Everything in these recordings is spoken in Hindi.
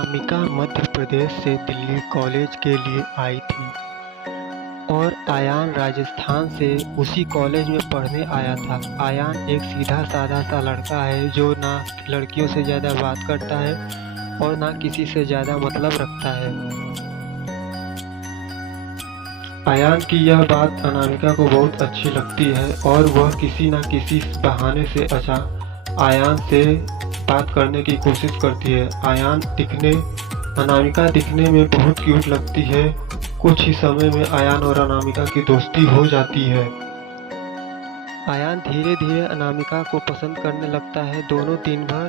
अनामिका मध्य प्रदेश से दिल्ली कॉलेज के लिए आई थी और आयान राजस्थान से उसी कॉलेज में पढ़ने आया था। आयान एक सीधा साधा सा लड़का है जो ना लड़कियों से ज़्यादा बात करता है और ना किसी से ज़्यादा मतलब रखता है। आयान की यह बात अनामिका को बहुत अच्छी लगती है और वह किसी न किसी बहाने से आयान से बात करने की कोशिश करती है। अनामिका दिखने में बहुत क्यूट लगती है। कुछ ही समय में आयान और अनामिका की दोस्ती हो जाती है। आयान धीरे धीरे अनामिका को पसंद करने लगता है। दोनों दिन भर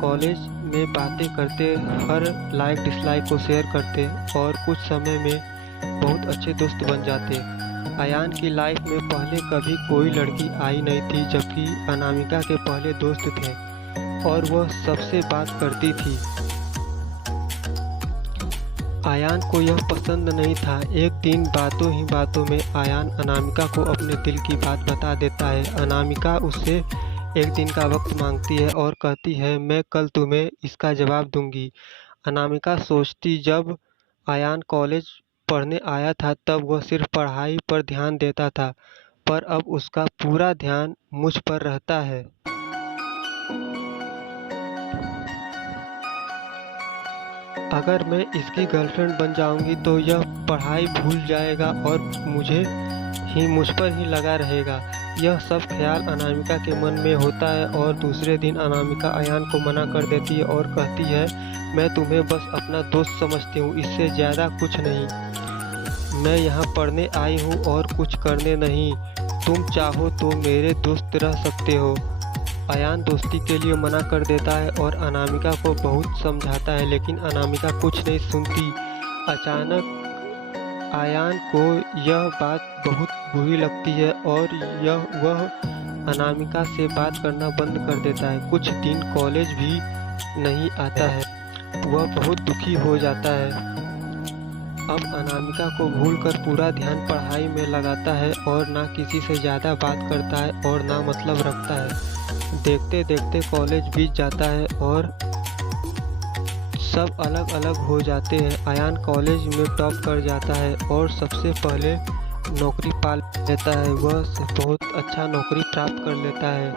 कॉलेज में बातें करते, हर लाइक डिसलाइक को शेयर करते और कुछ समय में बहुत अच्छे दोस्त बन जाते। आयान की लाइफ में पहले कभी कोई लड़की आई नहीं थी, जबकि अनामिका के पहले दोस्त थे और वह सबसे बात करती थी। आयान को यह पसंद नहीं था। एक दिन बातों में आयान अनामिका को अपने दिल की बात बता देता है। अनामिका उससे एक दिन का वक्त मांगती है और कहती है, मैं कल तुम्हें इसका जवाब दूंगी। अनामिका सोचती, जब आयान कॉलेज पढ़ने आया था तब वह सिर्फ पढ़ाई पर ध्यान देता था, पर अब उसका पूरा ध्यान मुझ पर रहता है। अगर मैं इसकी गर्लफ्रेंड बन जाऊंगी तो यह पढ़ाई भूल जाएगा और मुझ पर ही लगा रहेगा। यह सब ख्याल अनामिका के मन में होता है और दूसरे दिन अनामिका आयान को मना कर देती है और कहती है, मैं तुम्हें बस अपना दोस्त समझती हूँ, इससे ज़्यादा कुछ नहीं। मैं यहाँ पढ़ने आई हूँ और कुछ करने नहीं। तुम चाहो तो मेरे दोस्त रह सकते हो। आयान दोस्ती के लिए मना कर देता है और अनामिका को बहुत समझाता है, लेकिन अनामिका कुछ नहीं सुनती। अचानक आयान को यह बात बहुत बुरी लगती है और वह अनामिका से बात करना बंद कर देता है। कुछ दिन कॉलेज भी नहीं आता है। वह बहुत दुखी हो जाता है। अब अनामिका को भूलकर पूरा ध्यान पढ़ाई में लगाता है और ना किसी से ज़्यादा बात करता है और ना मतलब रखता है। देखते देखते कॉलेज बीत जाता है और सब अलग अलग हो जाते हैं। आयान कॉलेज में टॉप कर जाता है और सबसे पहले नौकरी पा लेता है। वह बहुत अच्छा नौकरी प्राप्त कर लेता है।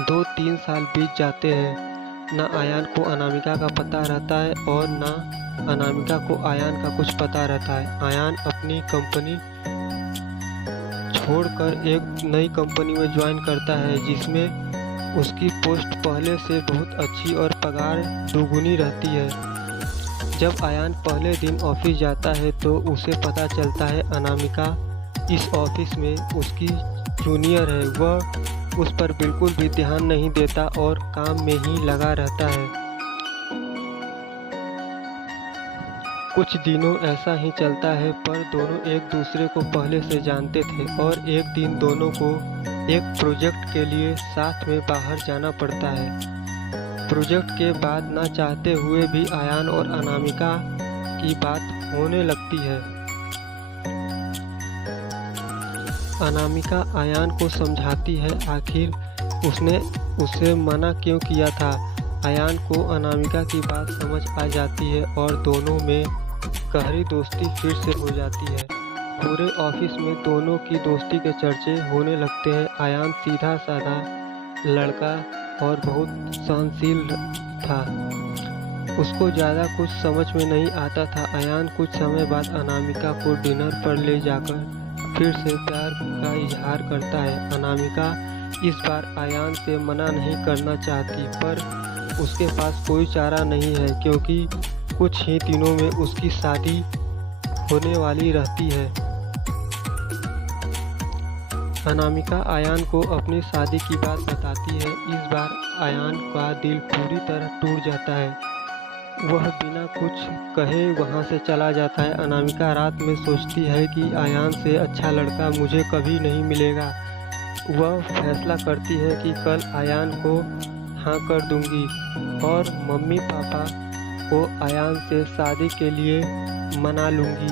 2-3 साल बीत जाते हैं। ना आयान को अनामिका का पता रहता है और ना अनामिका को आयान का कुछ पता रहता है। आयान अपनी कंपनी छोड़कर एक नई कंपनी में ज्वाइन करता है, जिसमें उसकी पोस्ट पहले से बहुत अच्छी और पगार दोगुनी रहती है। जब आयान पहले दिन ऑफिस जाता है तो उसे पता चलता है अनामिका इस ऑफिस में उसकी जूनियर है। वह उस पर बिल्कुल भी ध्यान नहीं देता और काम में ही लगा रहता है। कुछ दिनों ऐसा ही चलता है, पर दोनों एक दूसरे को पहले से जानते थे और एक दिन दोनों को एक प्रोजेक्ट के लिए साथ में बाहर जाना पड़ता है। प्रोजेक्ट के बाद ना चाहते हुए भी आयान और अनामिका की बात होने लगती है। अनामिका आयान को समझाती है, आखिर उसने उसे मना क्यों किया था। आयान को अनामिका की बात समझ आ जाती है और दोनों में गहरी दोस्ती फिर से हो जाती है। पूरे ऑफिस में दोनों की दोस्ती के चर्चे होने लगते हैं। आयान सीधा साधा लड़का और बहुत सहनशील था। उसको ज़्यादा कुछ समझ में नहीं आता था। आयान कुछ समय बाद अनामिका को डिनर पर ले जाकर फिर से प्यार का इजहार करता है। अनामिका इस बार आयान से मना नहीं करना चाहती, पर उसके पास कोई चारा नहीं है, क्योंकि कुछ ही दिनों में उसकी शादी होने वाली रहती है। अनामिका आयान को अपनी शादी की बात बताती है। इस बार आयान का दिल पूरी तरह टूट जाता है। वह बिना कुछ कहे वहां से चला जाता है। अनामिका रात में सोचती है कि आयान से अच्छा लड़का मुझे कभी नहीं मिलेगा। वह फैसला करती है कि कल आयान को हाँ कर दूंगी और मम्मी पापा को आयान से शादी के लिए मना लूंगी।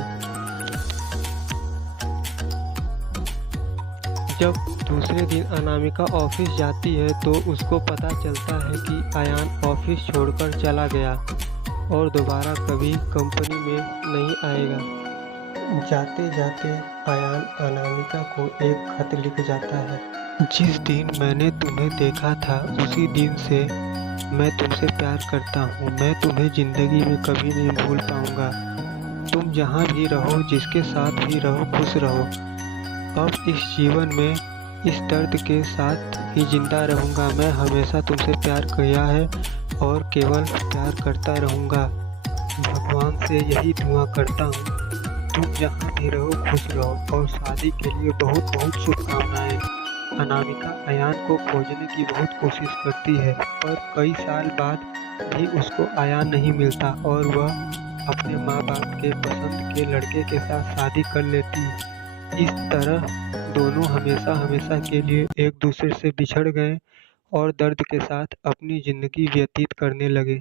जब दूसरे दिन अनामिका ऑफिस जाती है तो उसको पता चलता है कि अयान ऑफिस छोड़कर चला गया और दोबारा कभी कंपनी में नहीं आएगा। जाते जाते अयान अनामिका को एक खत लिख जाता है। जिस दिन मैंने तुम्हें देखा था उसी दिन से मैं तुमसे प्यार करता हूँ। मैं तुम्हें जिंदगी में कभी नहीं भूल पाऊंगा। तुम जहाँ भी रहो, जिसके साथ भी रहो, खुश रहो। अब इस जीवन में इस दर्द के साथ ही जिंदा रहूँगा। मैं हमेशा तुमसे प्यार किया है और केवल प्यार करता रहूँगा। भगवान से यही दुआ करता हूँ तुम जहाँ भी रहो खुश रहो और शादी के लिए बहुत बहुत शुभकामनाएं। अनामिका अयान को खोजने की बहुत कोशिश करती है पर कई साल बाद भी उसको अयान नहीं मिलता और वह अपने माँ बाप के पसंद के लड़के के साथ शादी कर लेती है। इस तरह दोनों हमेशा हमेशा के लिए एक दूसरे से बिछड़ गए और दर्द के साथ अपनी जिंदगी व्यतीत करने लगे।